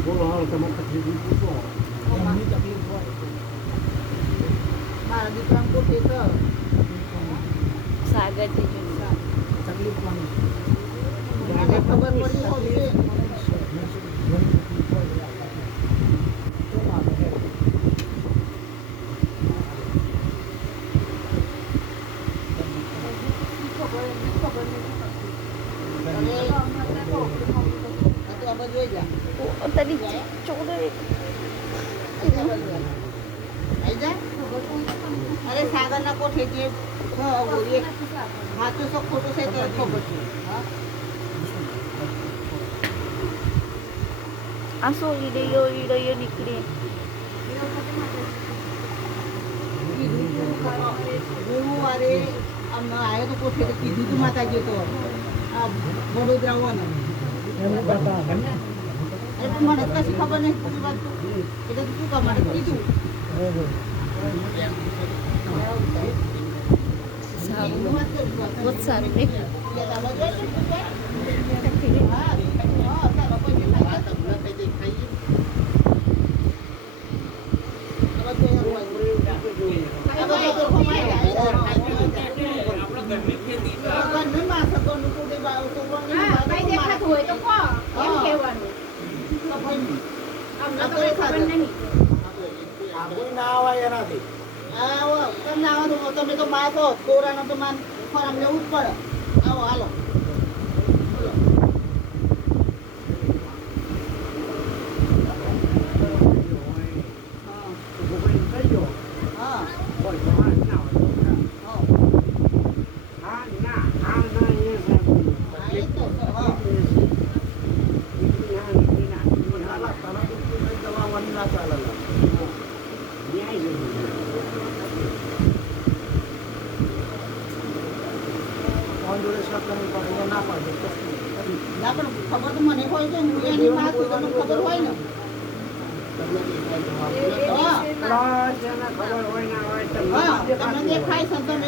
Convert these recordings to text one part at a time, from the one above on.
બોલો હાલ તમે તકલીફ પૂછો એમની તકલીફ હોય મારા દીકરાને કોઠે તો સાગરથી જો તકલીફ કોની ખબર પડી હોય તરી ચોડે અરે સાગર ના કોઠે જે સાચું છે ખોટું છે તરત ખબર છે આ શું ઈડયો નીકળે ગુરુવારે આવ્યો તો કોઠે તો કીધું તું માતાજી તો આ વડોદરા આવવાનું એટલે મને કશી ખબર નહીં પૂરી વાત એટલે તું શું મારે કીધું બહુ સારું ને તમે તો માં છો કોરાનો તો માન ફોરમ લેવું જ પડે આવો હાલો ખબર તો મને હોય તો એની વાત તમને ખબર હોય ને તમને દેખાય છે તમે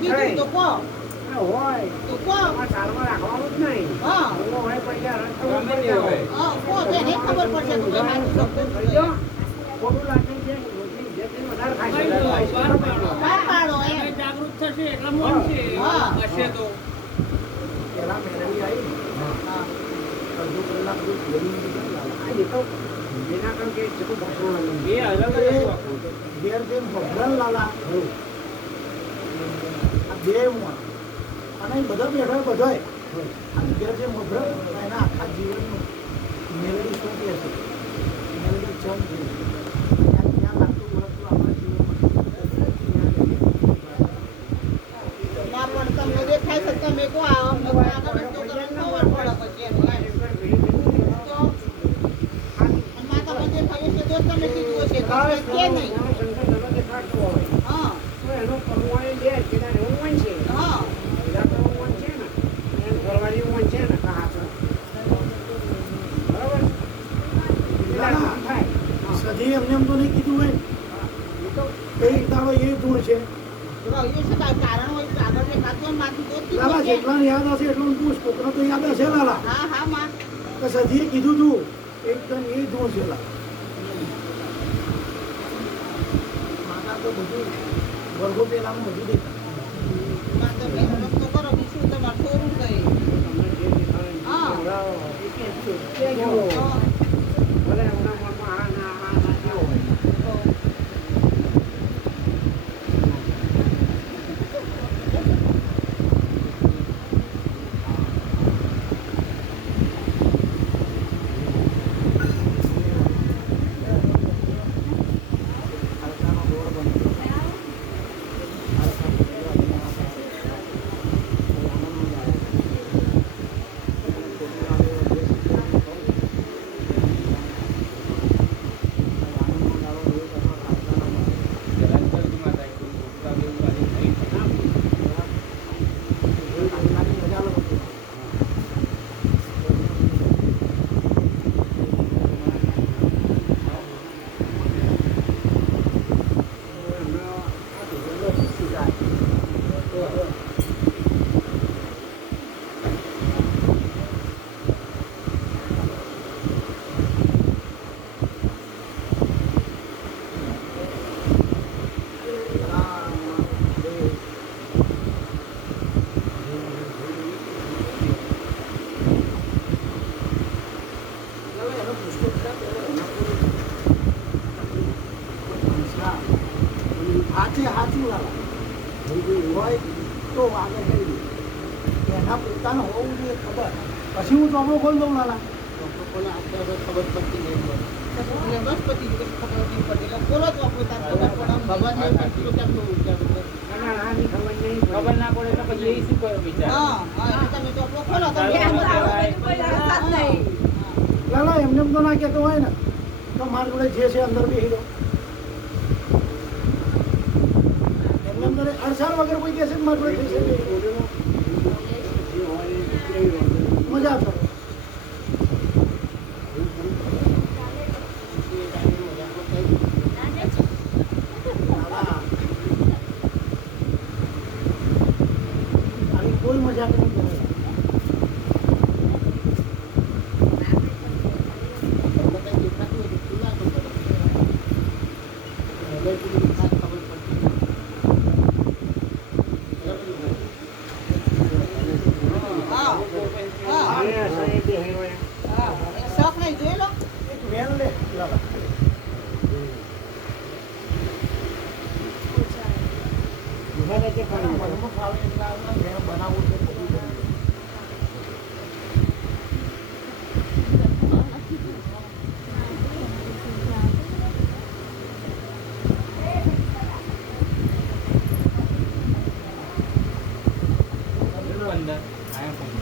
કીધું તો કહો તો કહો રાખવાનું જ નહીં હોય પૈસા કહો તેને ખબર પડશે કે ભાઈ મારું ખોટું લાગે છે જાગૃત થશે એટલા મન છે હશે તો પેલા મેળવી આવી અડધો કલાક આવી તો એના કારણ કે જેટલું ભગવાન બે અલગ ઘેર જેમ ભગવાન લાલા આ બે અને બધા બેઠો બધોય આ ઘેર જેમ ભગવાન એના આખા જીવનનું મેળવી શું કહે છે મેળવી ચમ છે ત્યાં લાગતું ઓળખતું આપણા જીવનમાં ના પણ તમને દેખાય છે તમે કહો અમને આગળ રસ્તો તમને ખબર પડે પછી માતા મને દેખાય છે તો તમે કીધું હશે તો કે નહીં હા એનો પરમાણે લે કે ના એવું મન છે હા એના તો મન છે ને એને ઘરવાળી મન છે ને હાથ બરાબર સજી એમને એમ તો નહીં કીધું હોય કઈ તારો એ ધૂળ છે કારણ હોય આગળ દેખાતું હોય માથું તો લાલા જેટલા યાદ હશે એટલું પૂછ કોકનો તો યાદ હશે લાલા હા હા માં તો સજીએ કીધું તું એકદમ એ ધૂળ છે લાલા માતા તો બધું વર્ગો પેલાનું બધું દેખાય માં તમે રસ્તો કરો બીજું તમારે થોડું કહે હા ભલે એમના મનમાં આ ના કેવો હોય પછી હું ચોપડો ખોલી દઉં લાલા. ખબર પડતી નહીં. બસ પતી ગયું, ખબર નથી પડતી. એટલે બોલો તો આપણે તાર ખબર પડે. આમ ભગવાનને કેટલું કેમનું ઉચ્ચારણ કરે. ખબર ના પડે તો પછી એ શું કરો વિચાર હા, હા, એટલે તમે ચોપડો ખોલો તો બે હા. લાલા એમને એમ તો ના કહેતો હોય ને તો મારી જોડે જે છે અંદર બેસી દો. એમને એમ તો અડસાણ વગર કોઈ કહેશે કે મારી જોડે જે છે મજા કરો. લાલા, આવી કોઈ મજાક નહીં કરે. શોખ નહીં જોઈ લો. એક વેન લે લાલા. મનમાં ફાવે એટલા આવડા વેન બનાવવું છે બધું જ. અંદર આયા પણ.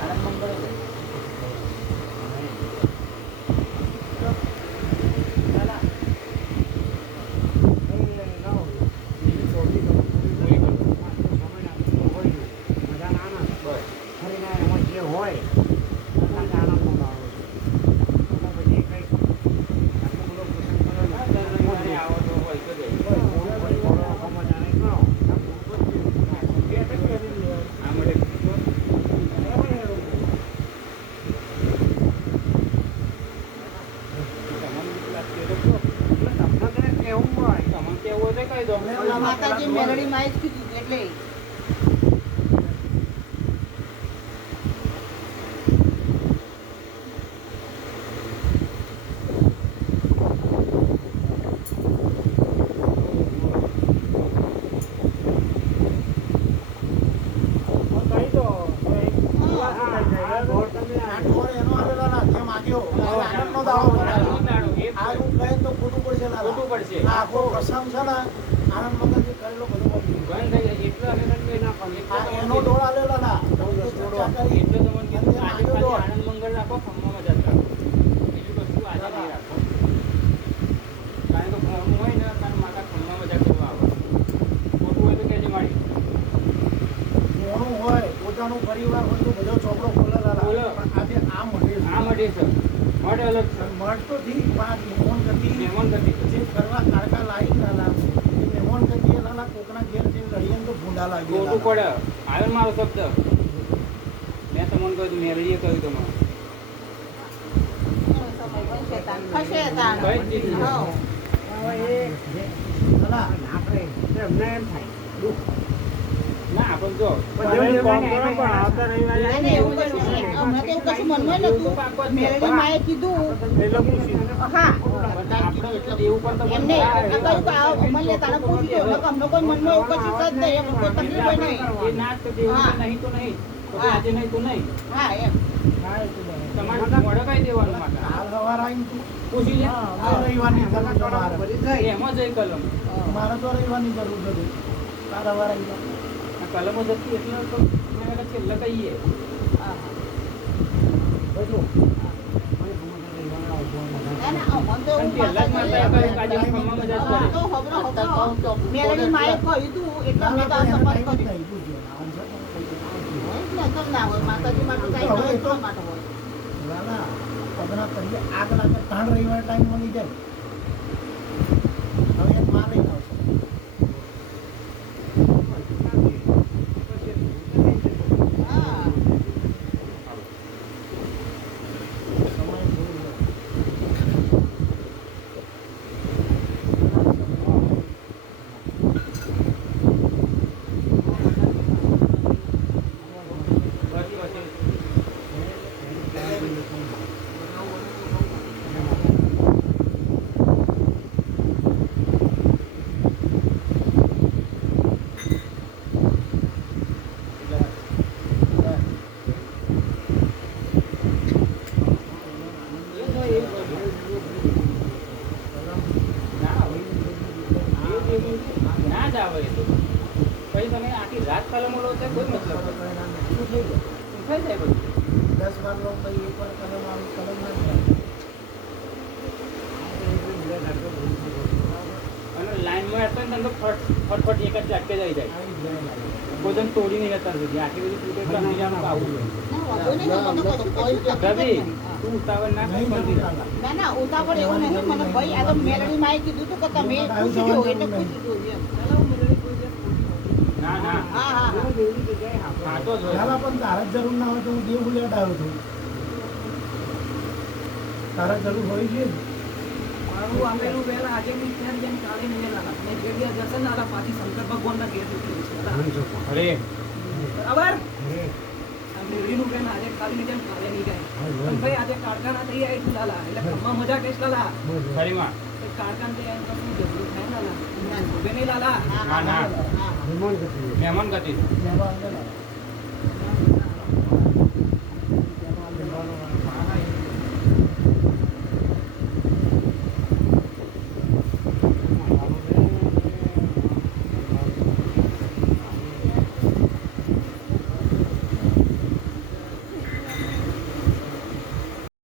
આનંદ મંગળ છે. લાલા. આવો તો હોય તો જાય. આ મળે તમને કેવું હોય તો કહી દો. માતાજી મેલડી માં જ કીધું એટલે આ ઢોર એનો આલેલા ના, જે માગ્યો. આનંદનો દાડો બનાવ્યો. આ હું કહે તો ખોટું પડશે લાલા. ખોટું પડશે. આ આખો પ્રસંગ છે ને આનંદ મગજ કરેલો બધું પડી ગયું. બંધ થઈ જાય એટલું અમે કંઈ ના પણ આ એનો ઢોર આલેલા ના. ચર્ચા કરી. એટલે તમને કીધું આજે માગ્યો ખાલી ઢોર. આનંદ મંગળ રાખો, ખમ્મામાં જાત રાખો. બીજું કશું આજે નહીં રાખો. કારણ કે ખમ્મો હોય ને તારા માતા ખમ્મામાં જાત કરવા આવે. ખોટું હોય તો કહેજે મારી. મોણું હોય, પોતાનું પરિવાર હોય તો બધો ચોપડો ખોલે લાલા. ખોલે. પણ આજે આ મળે છે. આ મળે છે. મળે અલગ છે. મઠ તો થી પાંચ મહેમાન ગતિ મહેમાન ગતિ. જે ફરવા કાળકા લાવી લાલા એ મહેમાન ગતિ એ લાલા કોકના ઘેર જઈને લડીએ ને તો ભૂંડા લાગી ખોટું પડે. આવ્યો ને મારો શબ્દ. મેં તમને કહ્યું મેલડીએ કહ્યું તમારે. ખસે તાણ. કઈ જ ચીજ નહીં. હા. ના આપણે જો નહીં, નહીં, એવું કશું નહીં. હમણાં તો એવું કશું મનમાં નતું. મેલડી માએ કીધું હા આપણે એટલે દેવું પણ તો એમને કહ્યું કે આવો અમને તારા પૂછી જો નકર અમને કોઈ મનમાં એવું કશું જ નહીં એમ કોઈ તકલીફ હોય નહીં એ ના જ તો દેવું હા. છે, નહીં તો નહીં. તો હા. આજે નહીં તો નહીં. હા એમ તમારે મોઢે કઈ દેવાનું માટે હાલ સવાર આવીને તું પૂછી લે. રવિવારની જરૂર છે મારે. એમાં જઈ કલમ. મારે તો રવિવારની જરૂર નથી. તાર સવાર આવી જા. આ કલમો જતી એટલે તો મેં કીધું છેલ્લે કહીએ. હા બધું. ના ના અમને તો પણ એવું પહેલા જ માતા એ કહ્યું કે આજે ખમ્મામાં જાત કરે. તો હબરો મેલડી માએ કહ્યું તું એટલે અમે તો આ એને સફર ટાઈમ જ કર્યું નહીં, તું જો. આમ છે. કેમ ના હોય માતાજી માટે કાંઈ હવે હોય તો- એટલા માટે હોય ના ના પગના તળિયે આગ લાગે ત્રણ રવિવાર ટાઈમ મળી જાય હવે એક માં લઈને આવશે હા સમય જોઈ લો. પછી પછી ના જ આવે એ તો. પછી તમે આખી રાત કલમો લો તો કોઈ મતલબ શું થઈ ગયું? થઈ જાય બધું 10 વાર લો પછી એક વાર કલમ આવી કલમ ના થાય. અને લાઈનમાં હતો ને તમે ફટફટ એક જ ઝટકે જઈ જાય આવી જાય લાગે. કોઈ જણ તોડી નહીં અત્યાર સુધી આટલી બધી તૂટે તો બીજાનું આવું ના વાંધો નહીં ને, મને કશું તકલીફ રવિ જ નહીં. તું ઉતાવળ ના કર નહીં શાંતિ જતું રાખ. લાગે. ના ના ઉતાવળ એવું નહીં મને ભાઈ આ તો મેલડીમાં આવી કીધું તું કે તમે પૂછજો એટલે પૂછી જોજો એમ ના ના હા હા હા ખાતો જ હોય ચાલા પણ તારે જ જરૂર ના હોય તો હું દેવ બુલેટ આવ્યો છું તારે જરૂર હોય છે ને. મારું આવેલું વહેલા આજે બી ત્યાં જેમ કાલે નહીં વહેલા ને જગ્યા જશે ને આલા પાછી શંકર ભગવાનના ઘેર જતી રહીશ. અરે બરાબર આ મેળવીનું બેન આજે કાલે ની જેમ કાલે નહીં જાય પણ ભાઈ આજે કારખાના થઈ જાય છે લાલા એટલે કમ્મા મજા કહીશ લાલા ખરીમાં તો કારખાન થઈ જાય તો શું ઝઘડું થાય લાલા ઉભે નહીં લાલા ના ના હા મહેમાન ગતિ લેવા અંદર આવે.